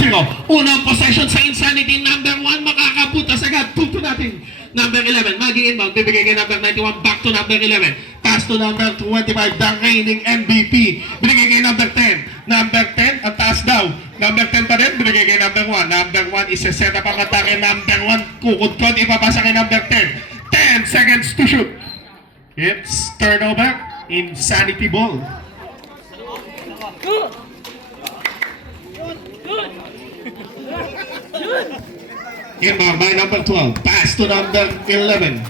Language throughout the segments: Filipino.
0. Unang possession sa Insanity. Number 1, makakabutas agad. Punto natin. Number 11, magiging inbound. Bibigay kay number 91. Back to number 11. Pass to number 25, the reigning MVP. Binigay kay number 10. Number 10, ang taas daw. Number 10 pa rin, binigay kay number 1. Number 1 is a set up ang atake. Number 1, kukudkod, ipapasa kay number 10. 10 seconds to shoot. It's turnover. Insanity ball. Inbound by number 12. Pass to number 11.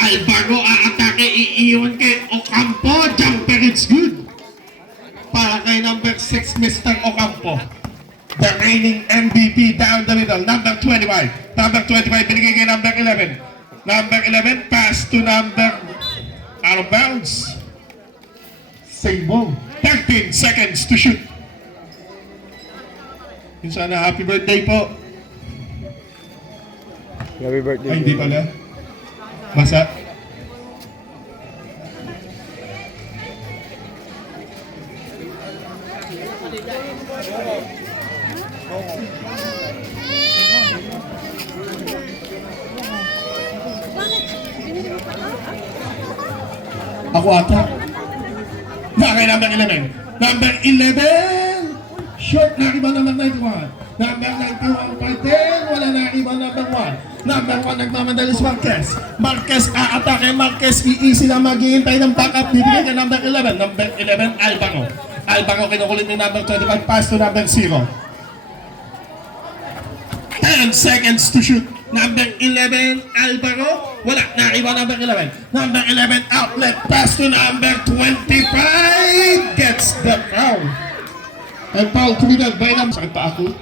Alvaro aatake, iiwan kay Ocampo. Jumper, it's good. Para kay number 6, Mr. Ocampo. The reigning MVP down the middle. Number 25. Number 25, binigay kay number 11. Number 11, pass to number out of bounds. Save ball. 13 seconds to shoot. Yun sana, happy birthday po. Happy birthday. Ay, hindi pala. Masa. Ako ata. Nakay number 11. Number 11! Short na iba number 91. Number 91 pa din. Wala na iba number 1. Number 1 nagmamadali si Marquez. Marquez aatake. Marquez iisi lang maghihintay ng backup. Bibigay ka number 11. Number 11, Alvaro. Alvaro kinukulit ni number 25. Pass to number 0. 10 seconds to shoot. Number 11, Alvaro. Wala, naiba number 11. Number 11, outlet. Pass to number 25. Gets the foul. And foul committed by number. Sakit pa ako.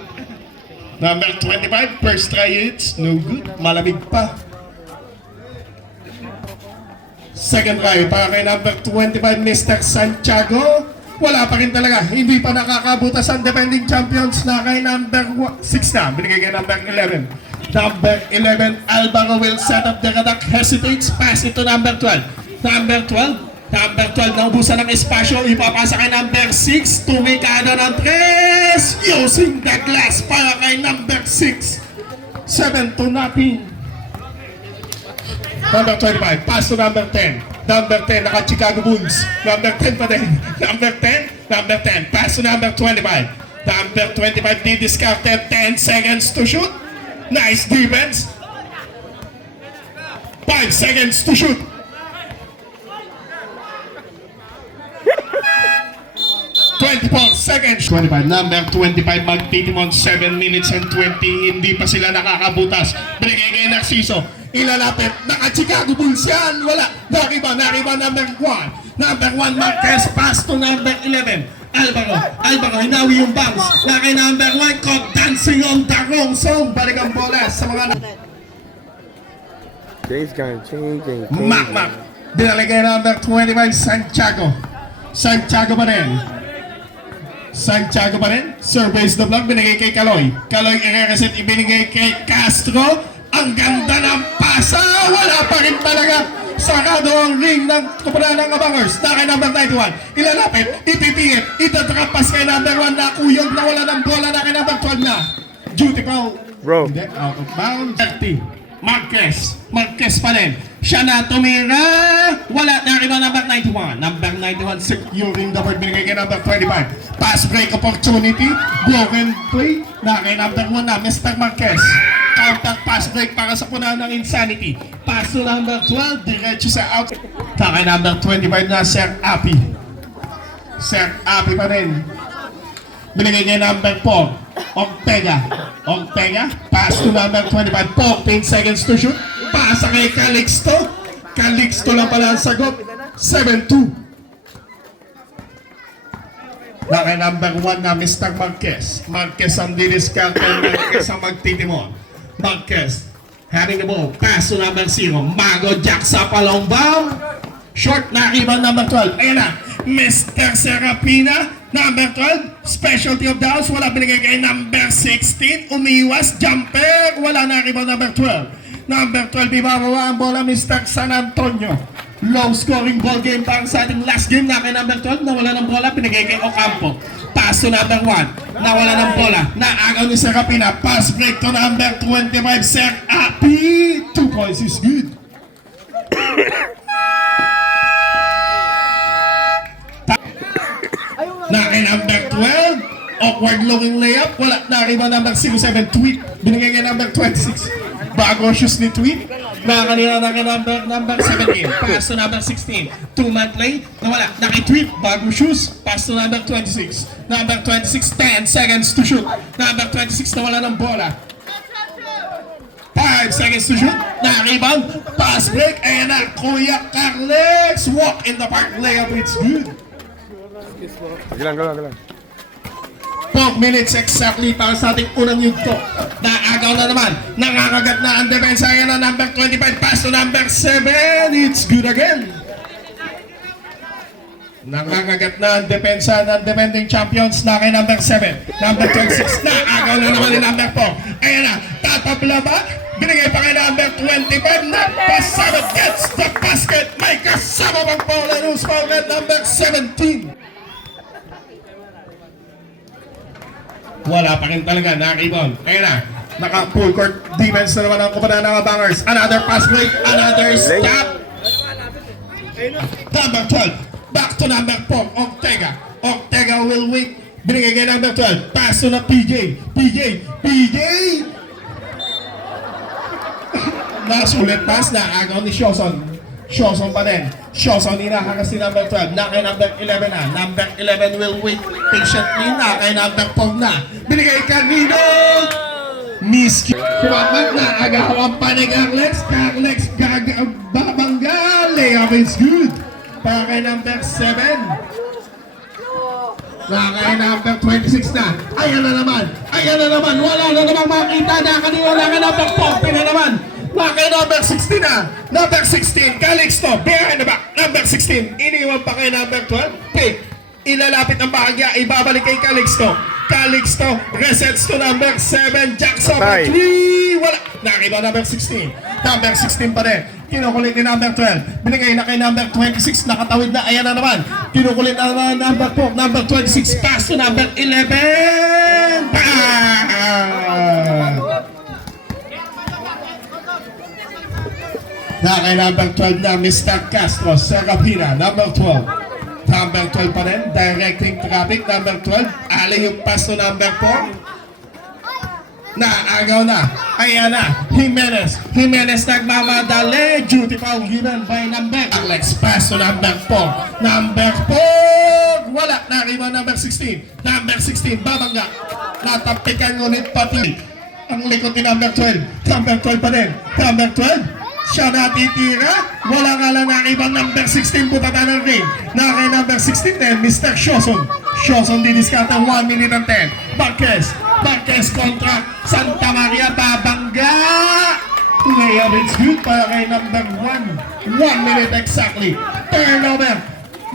Number 25, first try hits. No good. Malamig pa. Second try, para kay number 25, Mr. Santiago. Wala pa rin talaga. Hindi pa nakakabutas ang defending champions na kay number 6 na. Binigay kay number 11. Number 11, Alvaro will set up the attack. Hesitates. Pass it to number 12. Number 12. Number 12, naubusan ng espasyo. Ipapasa kay number 6. Tumikado ng 3. Using the glass para kay number 6. 7-0. Number 25, pass to number 10. Number 10, naka-Chicago Bulls. Number 10 pa din. Number 10, number 10. Pass to number 25. Number 25, discarded. 10 seconds to shoot. Nice defense. 5 seconds to shoot. 24 seconds. 25, number 25, magtitimon 7 minutes and 20. Hindi pa sila nakakabutas. Binigay kay Narciso. Ilalapit. Naka-Chicago Bulls yan. Wala. Nariba number 1. Number 1, Marquez. Pass to number 11. Alvaro, hinawi yung bounce. Nakay number 1, caught dancing on the wrong zone. Balik ang bola sa mga... Days gone changing. Mac. Dinalagay number 25, Santiago. Santiago pa rin. Surveys the block. Binigay kay Kaloy. Kaloy i-reset. Ibinigay kay Castro. Ang ganda ng pasa. Wala pa rin talaga. Sarado ang ring ng kumula ng Abangers. Na kay number 91. Ilalapit. Ipipingit. Itatrapas kay number 1 na kuyog na wala ng bola na kay number 12 na. Duty foul. Bro. Hindi. Out of bounds. 30. Marquez pa rin. Siya na tumira. Wala na iba number 91. Number 91 securing the board. Binigay kay number 25. Pass break opportunity. Broken play. Na kay number 1 na Mr. Marquez. Counter pass break para sa punahan ng Insanity. Pass to number 12. Diretso sa out. Kay number 25 na Sir Api. Sir Api pa rin. Binigay kay number 4. Ortega, pass to number 25, 14 seconds to shoot. Pasa kay Calixto lang pala ang sagot. 7-2. Na kay number 1 na Mr. Marquez. Marquez ang diniskarte. Marquez ang magtitimon. Marquez having the ball. Pass to number 0. Mago Jack sa palombaw. Short na rebound number 12. Ayan na. Mr. Serapina. Number 12, specialty of the house, wala binigay kay number 16, umiwas, jumper, wala na rebound number 12. Number 12, ibababa ang bola, Mr. San Antonio. Low scoring ball game para sa ating last game na kay number 12. Nawala ng bola, pinagay kay Ocampo. Pass to number 1. Nawala ng bola. Naagaw ni Serapina. Pass break to number 25. Serapi. 2 points is good. Na kay number 12. Awkward looking layup. Wala. Nariba number 07. Tweet. Binigay kay number 26. Bago shoes ni Tweet. Nakakanila na kay number 17. Pass to number 16. 2-man play. Nawala. Naki-Tweet. Bago shoes. Pass to number 26. Number 26. 10 seconds to shoot. Number 26. Nawala ng bola. 5 seconds to shoot. Naka-rebound. Pass break. Ayan na. Kuya Carlex. Walk in the park. Layup. It's good. Galang. 12 minutes exactly para sa ating unang yugto. Naagaw na naman. Nangangagat na ang depensa. Ayan na number 25. Pass to number 7. It's good again. Nangangagat na ang depensa ng defending champions na kay number 7. Number 26. Naagaw na naman ni number 4. Ayan na. Tatabla ba? Binigay pa kay number 25. Napasabot. Gets the basket. May kasama pang foul and who's foul at number 17. Wala pa rin talaga, nakakibon. Kaya na, naka-full court defense na naman ang kumpanan ng Bangers. Another pass break, another stop. Number 12, back to number 4, Ortega. Ortega will wait. Binigay kay number 12, pass to na PJ. Nasulit pass na agaw ni Shawson. Shawson pa din. Shawson hinahakas si number 12. Na kay number 11 na. Number 11 will wait patiently na kay number 4 na. Binigay kanino! Miski. Kumamat na. Agawang pa ni Carlex. Carlex babangga. Layup is good. Para kay number 7. Na kay number 26 na. Ayan na naman. Wala na naman makita na kanino na kay number 14 na naman. Kay number 16 na. Number 16, Calixto, behind the back. Number 16, iniwan pa kay number 12. Pick. Ilalapit ang bahagya, ibabalik kay Calixto. Calixto, resets to number 7. Jackson, 3. Wala. Nakiba number 16. Number 16 pa rin. Kinukulit ni number 12. Binigay na kay number 26. Nakatawid na. Ayan na naman. Kinukulit na naman number 4. Number 26. Pass to number 11. Na kay number 12 na Mr. Castro, Serapina, number 12. Number 12 pa rin, directing traffic, number 12. Alay yung pass to number 4. Naagaw na. Ayan na, Jimenez nagmamadali. Duty foul given by number Alex, pass to number 4. Number 4, wala. Nariba number 16. Number 16, babangga. Natapikan ulit pati. Ang likod ni number 12. Number 12 pa rin. Number 12. Siya natitira. Wala nga lang na ibang number 16 butata ng ring. Na kay number 16 din, Mr. Shawson. Shawson didiskata 1 minute and 10. Marquez kontra Santa Maria, babangga. Layup, it's good para kay number 1. 1 minute exactly. Turnover.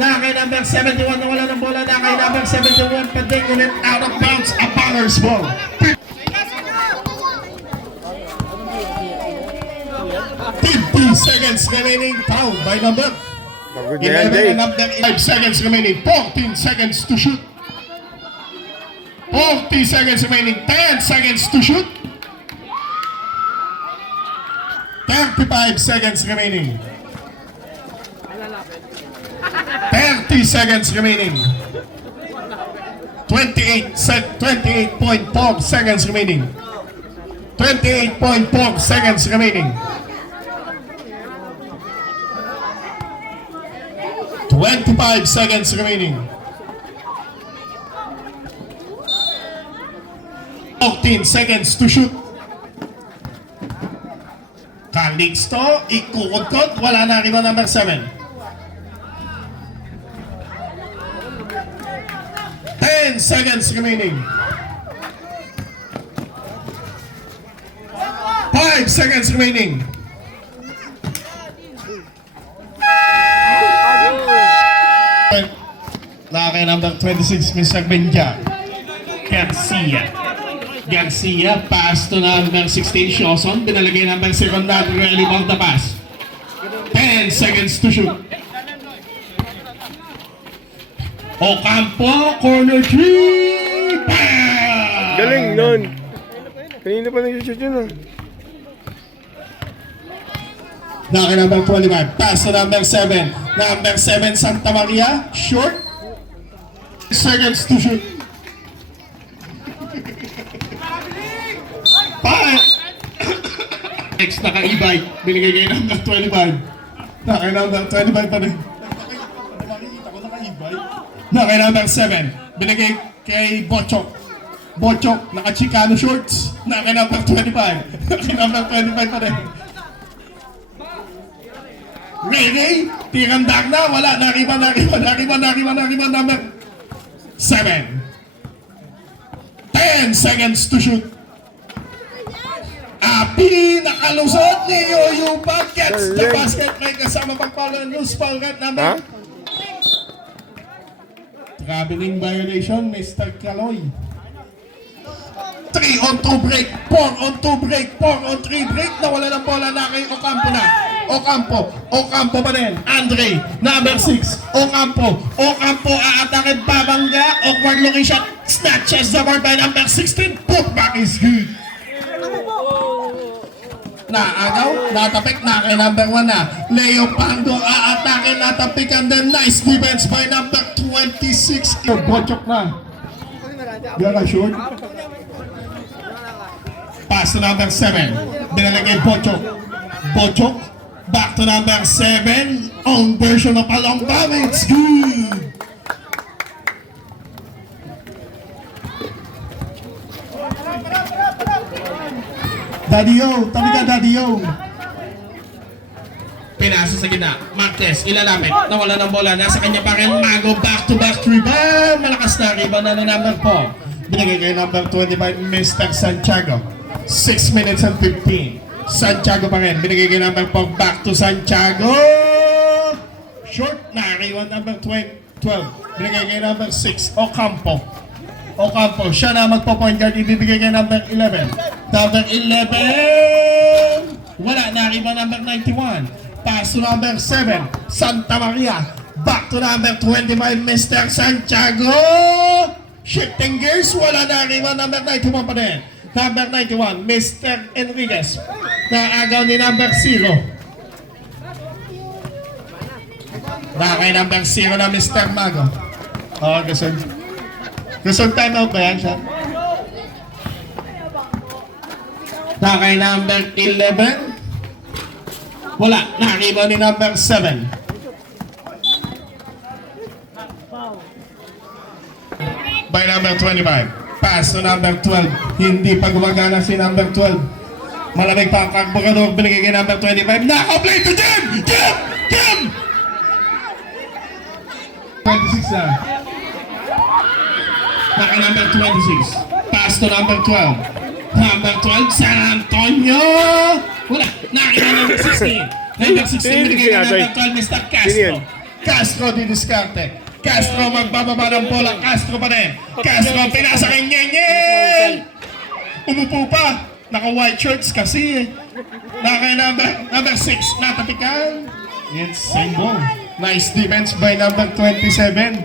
Na kay number 71 na wala ng bola. Na kay number 71 pading ulit out of bounds. A Bangers ball. 50 seconds remaining. Foul by number 11 and number 5 seconds remaining. 14 seconds to shoot. 40 seconds remaining. 10 seconds to shoot. 35 seconds remaining. 30 seconds remaining. 28.4 seconds remaining. 28.4 seconds remaining. 25 seconds remaining. 14 seconds to shoot. Calixto, ikukot-kot, wala na riba number 7. 10 seconds remaining. 5 seconds remaining. Nakakay number 26, Mr. Benja Garcia, pass to number 16, Shawson. Pinalagay number 0 na rally ball the pass. 10 seconds to shoot. Ocampo, corner 3. Bam! Galing nun. Kanina pa nag-shoot yun ah. Naki number 25. Pass to number 7. Number 7, Santa Maria. Short. Seconds to shoot. Next, naka-e-bike. Binigay kay number 25. Naki-number 25 pa rin. Nakikita ko naka-e-bike. Naki-number 7. Binigay kay Bochok. Bochok, naka-Chicano shorts. Naki-number 25. Naki-number 25 pa rin. Ready? Tirang-dag na. Wala. Nariba number 7. 10 seconds to shoot. Api, nakalusot ni Yoyo Buckets. The basket may kasama pagpalo ng loose foul red number. Ha? Traveling violation, Mr. Kaloy. 3 on 2 break, 4 on 2 break, 4 on 3 break. Nawala ng bola na kay Ocampo na. Ocampo pa rin. Andre, number 6. Ocampo aatakin babangga. Awkward looking shot. Snatches the board by number 16. Putback is good. Naagaw, natapik na kay number 1 na. Leo Pando aatakin, natapik, and then nice defense by number 26. Bochok na. Gana short. Pass to number 7. Binalagay Bochok. Bochok. Back to number 7. Own version of a long bomb. It's good. Daddy O, tabi ka Daddy O. Pinasa sa gitna. Marquez, ilalapit. Nawala ng bola. Nasa kanya pa rin. Mago, back-to-back rebound. Malakas na rebound na number 4. Binigay kay number 25, Mr. Santiago. 6 minutes and 15. Santiago pa rin. Binigay kay number 4. Back to Santiago. Short na. Rebound number 12. Binigay kay number 6. Ocampo. Siya na magpo-point guard. Ibibigay kay number 11. Number 11. Wala na. Rebound number 91. Pass to number 7. Santa Maria. Back to number 25. Mr. Santiago. Shifting gears. Wala na. Rebound number 91 pa rin. Number 91, Mr. Enriquez. Naagaw ni number 0. Nakakay number 0 na Mr. Mago. Oo, gusto time out ba yan siya? Nakakay number 11. Wala. Nakakiba ni number 7. By number 25. Pass to number 12. Hindi pa gumagana si number 12. Malamig pa ang kakbukador. Binigay kay number 25. Naka-play to Jim! 26 na. Naka number 26. Pass to number 12. Number 12, San Antonio! Wala. Naka number 16. Number 16, binigay kay number 12, Mr. Castro. Castro di diskarte. Castro magbababa ng bola. Castro pa rin. Castro pinasa kay Nyenyel. Umupo pa. Naka-white shirts kasi. Number 6. Natapikan. It's same ball. Nice defense by number 27.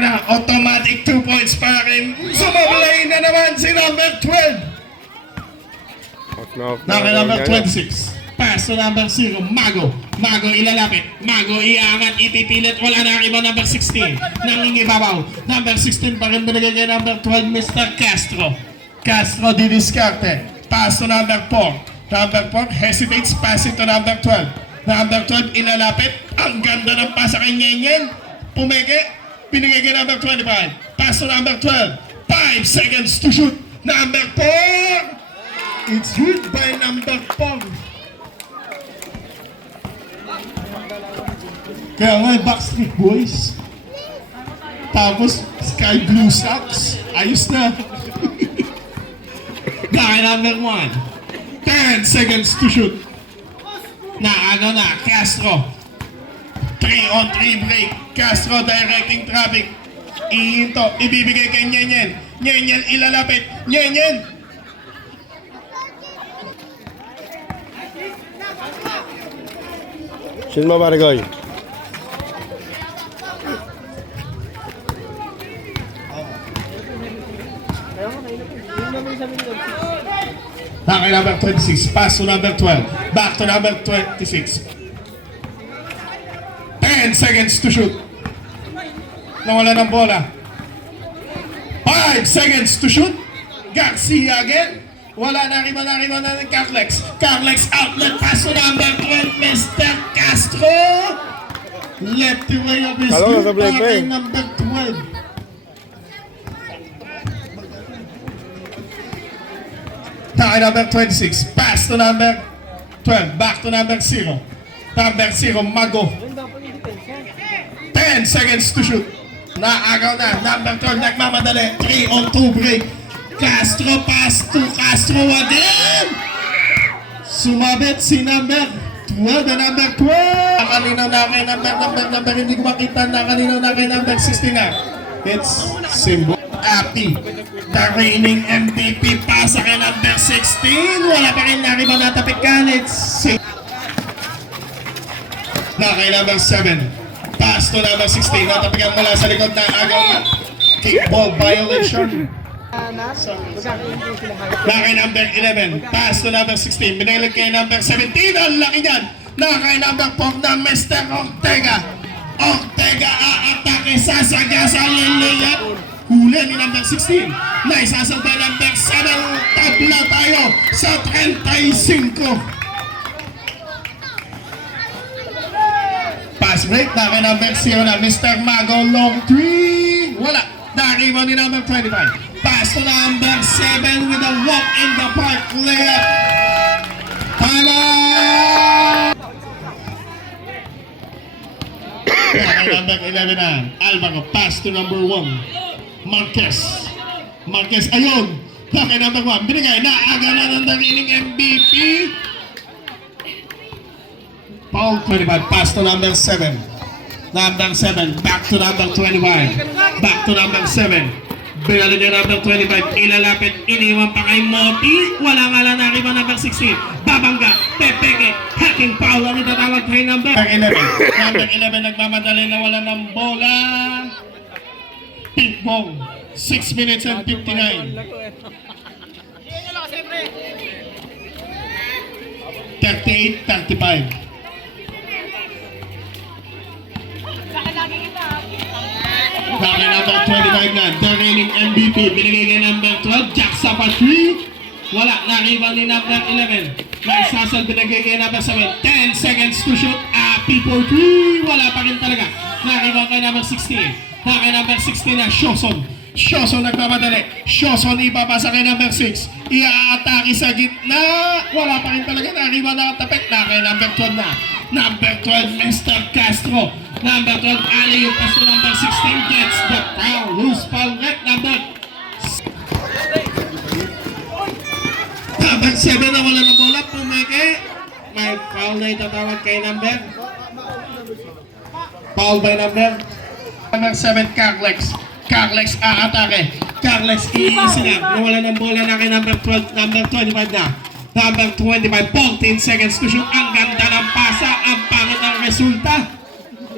Na automatic 2 points para kay sumablay na naman si number 12. Naka number 26. Pass to number 0, Mago ilalapit. Mago iangat, ipipilit. Wala na iba number 16. Nangingibabaw. Number 16 pa rin binigay kay number 12, Mr. Castro di diskarte. Pass to number 4. Number 4 hesitates, pass it to number 12. Number 12 ilalapit. Ang ganda ng pasa kay Nyenyen. Pumeke. Binigay kay number 25. Pass to number 12. 5 seconds to shoot. Number 4. It's good by number 4. Kaya nga, Backstreet Boys. Tapos, Sky Blue Sox. Ayos na. Guy number 1. 10 seconds to shoot. Naano na, Castro. 3 on 3 break. Castro directing traffic. Ihinto, ibibigay kay Nyenyen. Nyenyen ilalapit. Nyenyen. Shoot mo, pare Goy. Nakay number 26. Pass to number 12. Back to number 26. 10 seconds to shoot. Nawala ng bola. 5 seconds to shoot. Garcia again. Wala na ng Carlex. Carlex outlet pass to number 12. Mr. Castro. Left away of his Hello, group. nasa-play pa eh. Number 12. Nakay number 26. Pass to number 12. Back to number 0. Number 0, Mago. 10 seconds to shoot. Naagaw na. Number 12, nagmamadali. 3 on 2 break. Castro pass to Castro again. Sumabit si number 12 na number 12. Nakalinaw na kay number. Hindi ko makita. Nakalinaw na kay number 16 na. It's Simbo. Happy. The reigning MVP pasa kay number 16. Wala pa rin nariba natapit ka. It's na kay number 7. Pass to number 16. Natapigan mula sa likod na agaw na. Kickball violation. Na kay number 11. Pass to number 16. Binilig kay number 17. Ang laki niyan. Na kay number 4 na Mr. Ortega. Ortega aatake. Sasagasa liliyat. Huli ni number 16. Na isasalba number 7. Tabla tayo sa 35. Pass break na kay number 0 na Mr. Mago. Long 3. Wala. Nakariba ni number 25. Pass to number 7 with a walk in the park layup. Tama! Kay number 11 na Alvaro. Pass to number 1. Marquez. Marquez, ayun. Kay number 1. Binigay na aga na ng reigning MVP. Paul 25. Pass to number 7. Number 7. Back to number 25. Back to number 7. Binalik niya number 25, ilalapit, iniwan pa kay Moti. Wala nga lang nakiba number 16. Babangga, pepeke, hacking foul. Ano tatawag kay number 11? Number 11 nagmamadali na wala ng bola. Ping pong, 6 minutes and 59. 38-35. Bakit number 25 na, the reigning MVP, binigay kay number 12, Jack Sapa 3. Wala, nakiba ni number 11. Naisasal, binigay kay number 7. 10 seconds to shoot, Api for 3. Wala pa rin talaga. Nakiba kay number 16. Kay number 16 na, Shoson. Shoson nagmamadali. Shoson ipapasa kay number 6. Iaatake sa gitna. Wala pa rin talaga. Nakiba na katapit na kay number 12 na. Number 12, Mr. Castro. Number 12, Ali, yung pasto number 16 gets the foul. Loose foul net number 7 na wala ng bola. Pumeke. May foul na itatawag kay number. Foul by number 7, Carlex. Carlex aatake. Carlex iisi na. Nawala ng bola na kay number 12, number 25 na. Number 25, 14 seconds to shoot. Ang ganda ng pasa. Ang pangit ng resulta.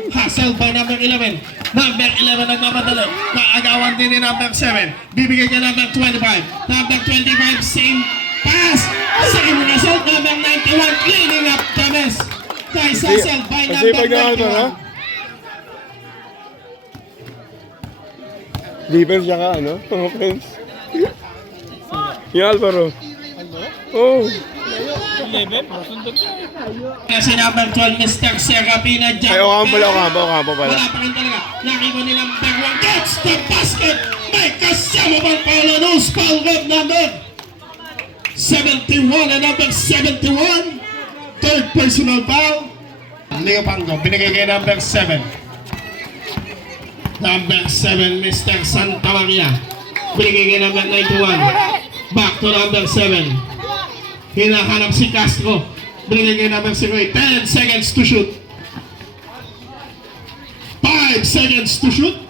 Hustle by number 11. Number 11 nagmamadali. Naagawan din ni number 7. Bibigay niya number 25. Number 25, same pass. Same result. Number 91, cleaning up the mess. Nice hustle by number 91. Defense siya ka, ano? Offense. Yung Alvaro. Oh. Kasi number 12, Mr. Serapina Jack. Ay, okampo pala. Wala pa rin talaga. Nakiba ni number 1. Gets the basket. May kasama pang Paulo Luz. Foul red number 71 and number 71. Third personal foul. Leo Pango. Binigay kay number 7. Number 7, Mr. Santa Maria. Binigay kay number 91. Back to number 7. Hinahanap si Castro. Binigay kay number 08. 10 seconds to shoot. 5 seconds to shoot.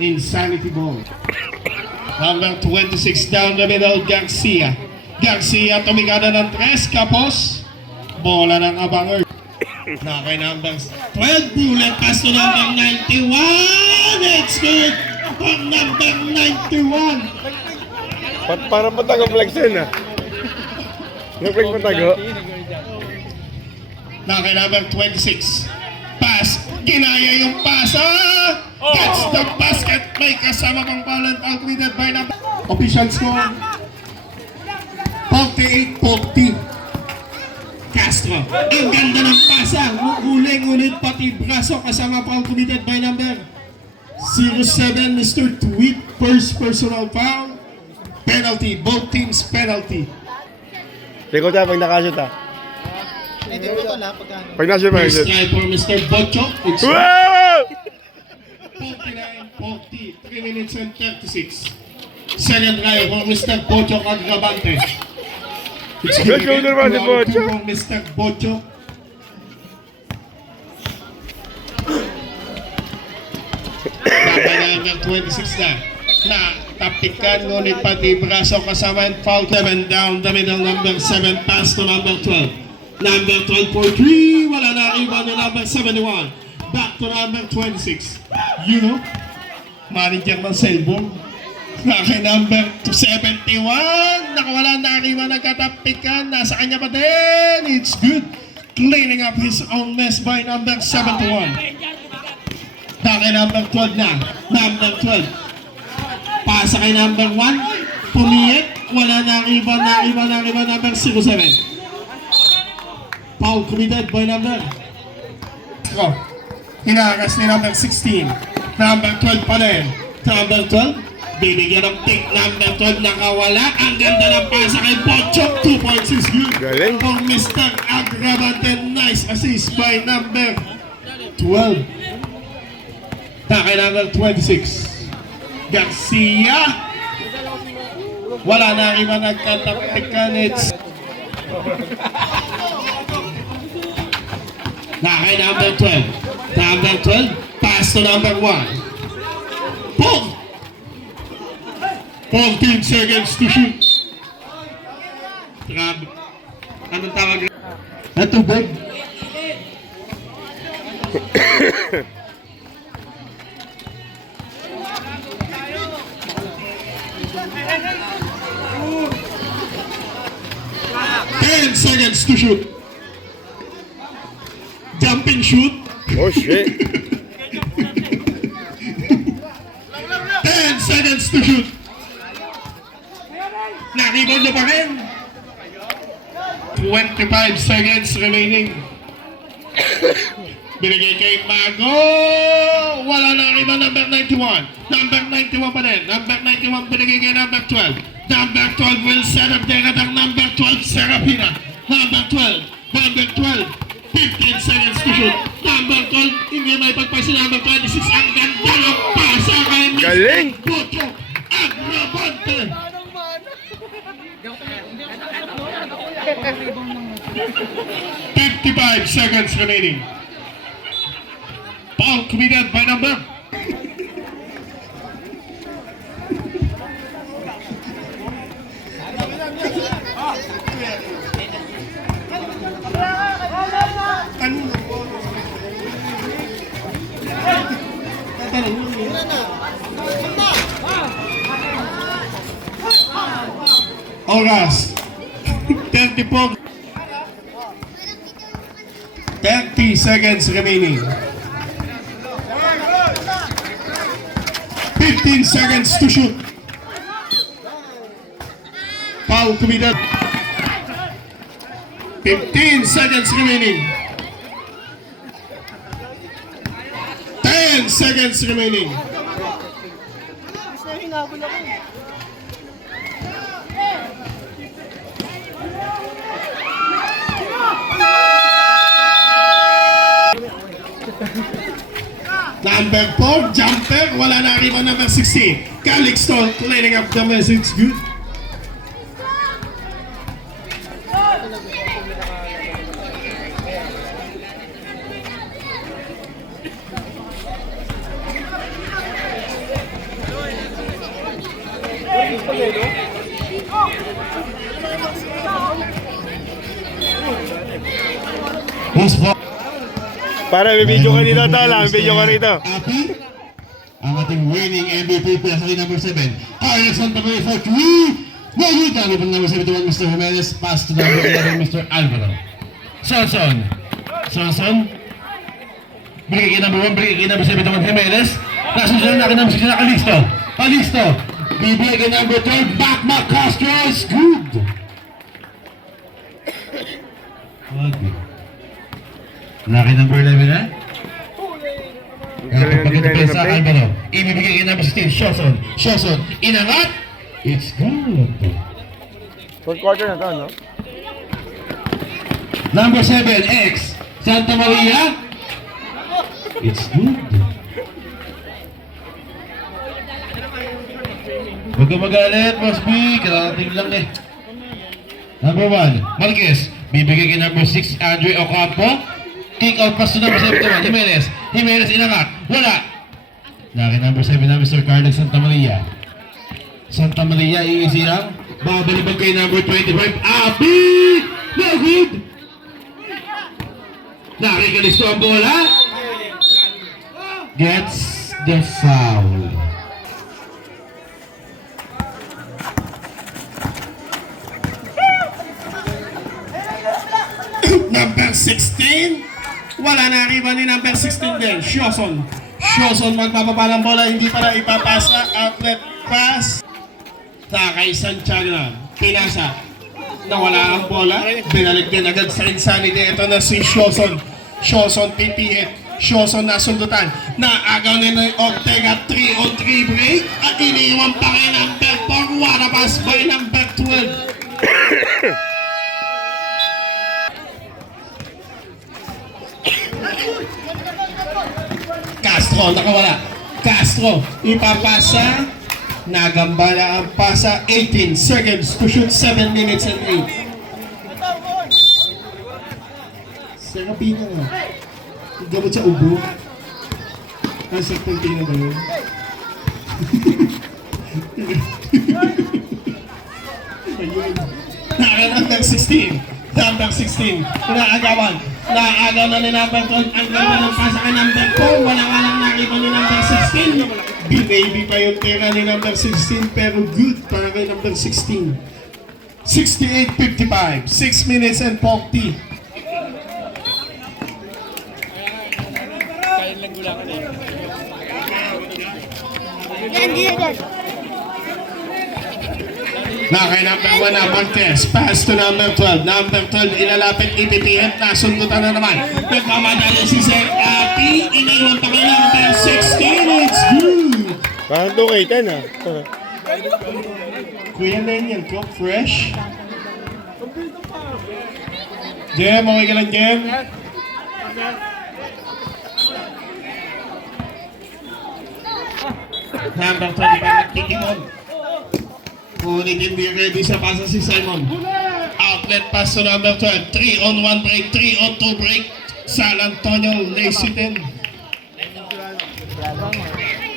Insanity ball. Number 26 down the middle, Garcia. Garcia tumigada ng 3, kapos. Bola ng Abanger. Na kay number 12, bullet pass to number 91. It's good from number 91. Para matag-flex yun ah. Nag-flex matago. Na kay number 26. Pass. Ginaya yung pass. Gets the basket. May kasama pang balance outwitted by number. Official score. 48-40. Castro. Ang ganda ng pasa. Uling-ulit pati braso kasama pang committed by number 07, Mr. Tweet. First personal foul. Penalty. Both teams penalty. Teko tayo pag nakashoot ah. Hindi ko wala pagkano. Pag nashoot pa First nashoot. try for Mr. Bocho. It's Wow! 49-40. 3 minutes and 36. Second try for Mr. Bocho Agravante. It's Let's go naman si Bocho. for Mr. Bocho. Number 26 na tapikan ngunit pati braso kasama and foul 7 down the middle. Number 7 pass to number 12. Number 12 for 3. Wala na iba ni number 71. Back to number 26. You know, manager ng Sailboard. Na kay number 71. Nakawala na iba nagkatapikan. Nasa kanya pa din. It's good. Cleaning up his own mess by number 71. Kay number 12 na. Number 12. Pasa kay number 1. Pumiyit. Wala na iba number 07. Foul committed by number. Hinakas ni number 16. Number 12 pa rin. Number 12. Bibigyan ng pick. Number 12 nakawala. Ang ganda ng pasa kay Bochok. 2 points is good. Galing. For Mr. Agravante. Nice assist by number 12. Kay number 26. Garcia. Wala na iba nagkatapikan. It's kay number 12. Number 12. Pass to number 1. Boom! 14 seconds to shoot. Grabe. Anong tawag? Ito, big. Seconds to shoot. Jumping shoot. Oh shit. 10 seconds to shoot. Nakibon na pa rin. 25 seconds remaining. Binigay kay Mago. Wala na iba number 91. Number 91 pa rin. Number 91 binigay kay number 12. Number 12 will set up there at ang number 12, Serafina. Number 12. Number 12. 15 seconds to shoot. Number 12, hindi may pagpasi. Number 26, ang ganda ng pasa kay Mr. Galing. Bocho Agravante. 55 seconds remaining. Foul committed by number. Oras 30 seconds remaining. 15 seconds to shoot. Foul committed. 15 seconds remaining. 10 seconds remaining. Number 4, jumper, wala na rin number 16. Calixto cleaning up the message, good. Who's for? Para may video ka dito, tol. May video ka rito. Happy? Ang ating winning MVP player sa number 7. Carlos Santamaria for 3. No good. Ano pang number 71, Mr. Jimenez. Pass to number 11, Mr. Alvaro. Sonson. Bigay kay number 1, bigay kay number 71, Jimenez. Nasusunod na kay number 6 na Calisto. Bibigay kay number 12, Back Castro is good. Okay. Laki number 11 ha? Pagkita pa sa Alvaro. Ibibigay kay number 16, Shoson. Inangat. It's good. Fourth quarter na to, no? Number 7, X. Santa Maria. It's good. Huwag ka magalit, Boss B. Karating lang eh. Number 1, Marquez. Bibigay kay number 6, Andre Ocampo. Kick out pass to number 71, Jimenez inangat. Wala. Laki number 7 na Mr. Carlos Santa Maria, easy lang. Babalibag kay number 25, Abi! No good! Nakikalisto ang bola. Gets the foul. Number 16. Wala na riba ni number 16 din. Shoson magpapapa ng bola. Hindi pa na ipapasa. Outlet pass. Takay Santiago na. Pinasa. Nawala ang bola. Binalik din agad sa insanity. Ito na si Shoson pipihit. Shoson nasundutan. Naagaw ni Ortega 3-on-3 break. At iniiwan pa kay number 4. What a pass by number 12. Nakawala. Castro, ipapasa. Nagambala ang pasa. 18 seconds to shoot. 7 minutes and 8. Sarapin na nga. Gamot sa ubo. Ang saktong tingin ba yun? Ayun. Number 16. Naagawan na ni number 12. Ang ganda ng pasa kay number 4. Walang nakiba ni number 16. Binaby pa yung tira ni number 16 pero good para kay number 16. 68-55. 6 minutes and 40. Kay number 1 na Marquez. Pass to number 12. Number 12 ilalapit, ipipihit na. Sundutan na naman. Nagmamadali si Sir Api. Iniwan pa kay number 16. It's good. Parang 2K10 ah. Kuya Len yan, cook fresh. Jem, okay ka lang, Jem? Number 25 nagtitimon. Ngunit hindi ready sa pasa si Simon. Outlet pass to number 12. 3-on-1 break, 3-on-2 break. San Antonio, Laceyton.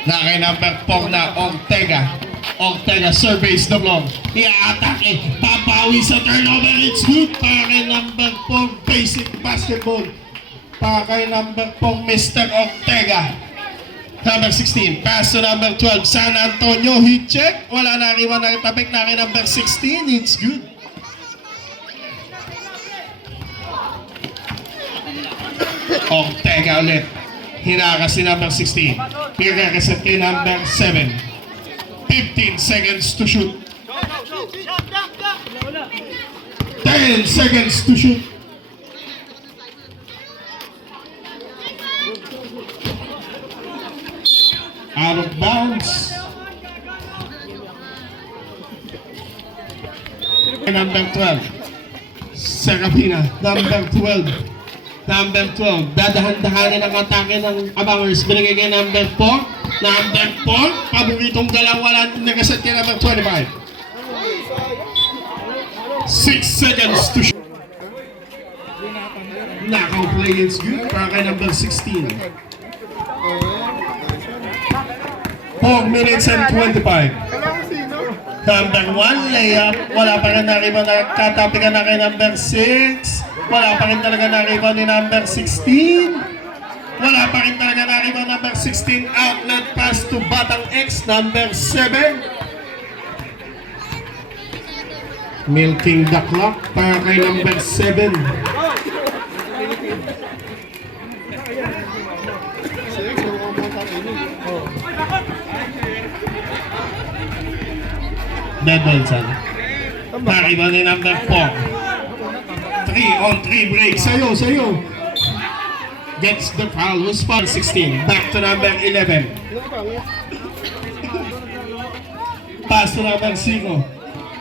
Kay number 4 na Ortega surveys the block. I-atake. Babawi sa turnover. It's good. Para kay number 4 basic basketball. Para kay number 4 Mr. Ortega. Number 16, pass to number 12, San Antonio, heat check. Wala na riwan na itapik na kay number 16, it's good. Ortega ulit. Hinakas si number 16. Pire-reset kay number 7. 15 seconds to shoot. 10 seconds to shoot. Out of bounds. Number 12. Serafina. Number 12. Dadahan-dahanin ang atake ng Abangers. Binigay kay number 4. Number 4. Paboritong galaw. Wala nagaset kay number 25. 6 seconds to shoot. Knockout play is good. Para kay number 16. 4 minutes and 25. Number 1, layup. Wala pa rin na-rebound na katapikan na kay number 6. Wala pa rin talaga na-rebound ni number 16. Wala pa rin talaga na-rebound number 16. Outlet pass to Batang X, number 7. Milking the clock para kay number 7. Dead ball, son. Pariba ni number 4. 3 on 3 break. Sayo. Gets the foul. Who's foul? 16. Back to number 11. Pass to number 0.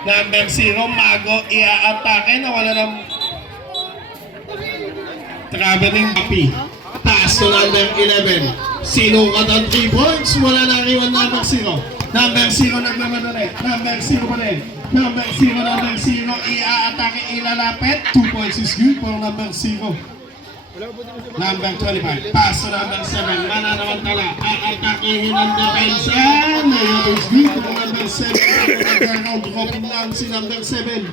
Number 0, Mago. Ia-atake na wala ng traveling papi. Pass to number 11. Sinukat ang 3 points. Wala na iwan number 0. Number 0 nagmamadali. Number 0 pa rin. Number 0. Ia-atake, ilalapit. 2 points is good for number 0. Number 25. Pass to number 7. Mananamantala. Aatakihin ang depensa. Ngayon is good for number 7. Nagkakaroon dropping lang si number 7.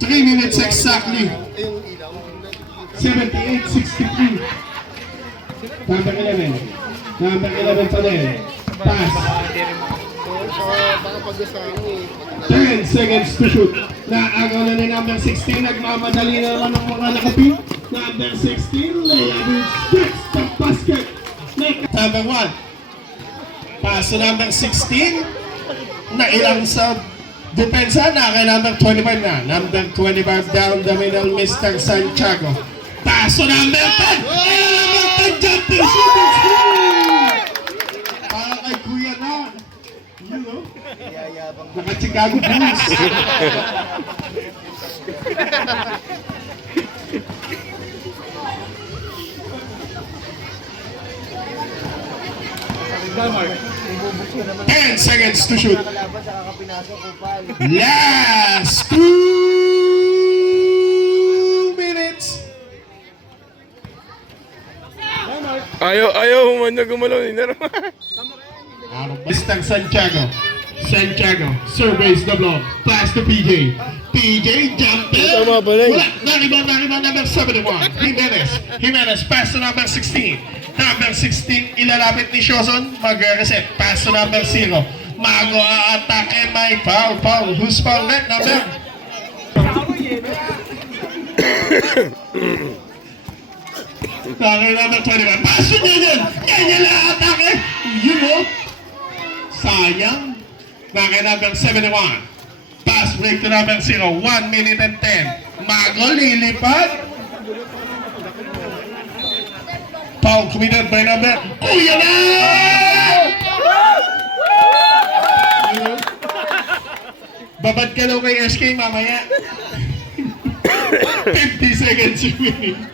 3 minutes exactly. 78-63. Number 11. Number 11 pa rin. Pass. 10 seconds to shoot. Naagaw na ni number 16. Nagmamadali na naman ang mga nakapin. Number 16. Layup straight to basket. Number 1. Pass to number 16. Nailang sa depensa na kay number 25 na. Number 25 down the middle, Mr. Santiago. Pass to number 10. Number 10 jumping shooting screen. Para kay Kuya na. You know? Naka-Chicago Bulls. Ten seconds to shoot. Last 2 minutes. Ayaw man na gumalaw ni Narma. Mr. Santiago. Surveys the block. Pass to PJ. PJ jumping. Tama pala eh. Wala. Nariban number 71. Jimenez. Pass to number 16. Number 16. Ilalapit ni Shozon. Mag-reset. Pass to number 0. Mago a-atake. May foul. Who's foul net number? Number 21. Pass to Ganyan. Ganyan a-atake. You know. Sayang. Number 71. Pass break to number 0. 1 minute and 10. Mago lilipad. Foul committed by number. Kuya na! Babad ka daw kay SK mamaya. 50 seconds remaining.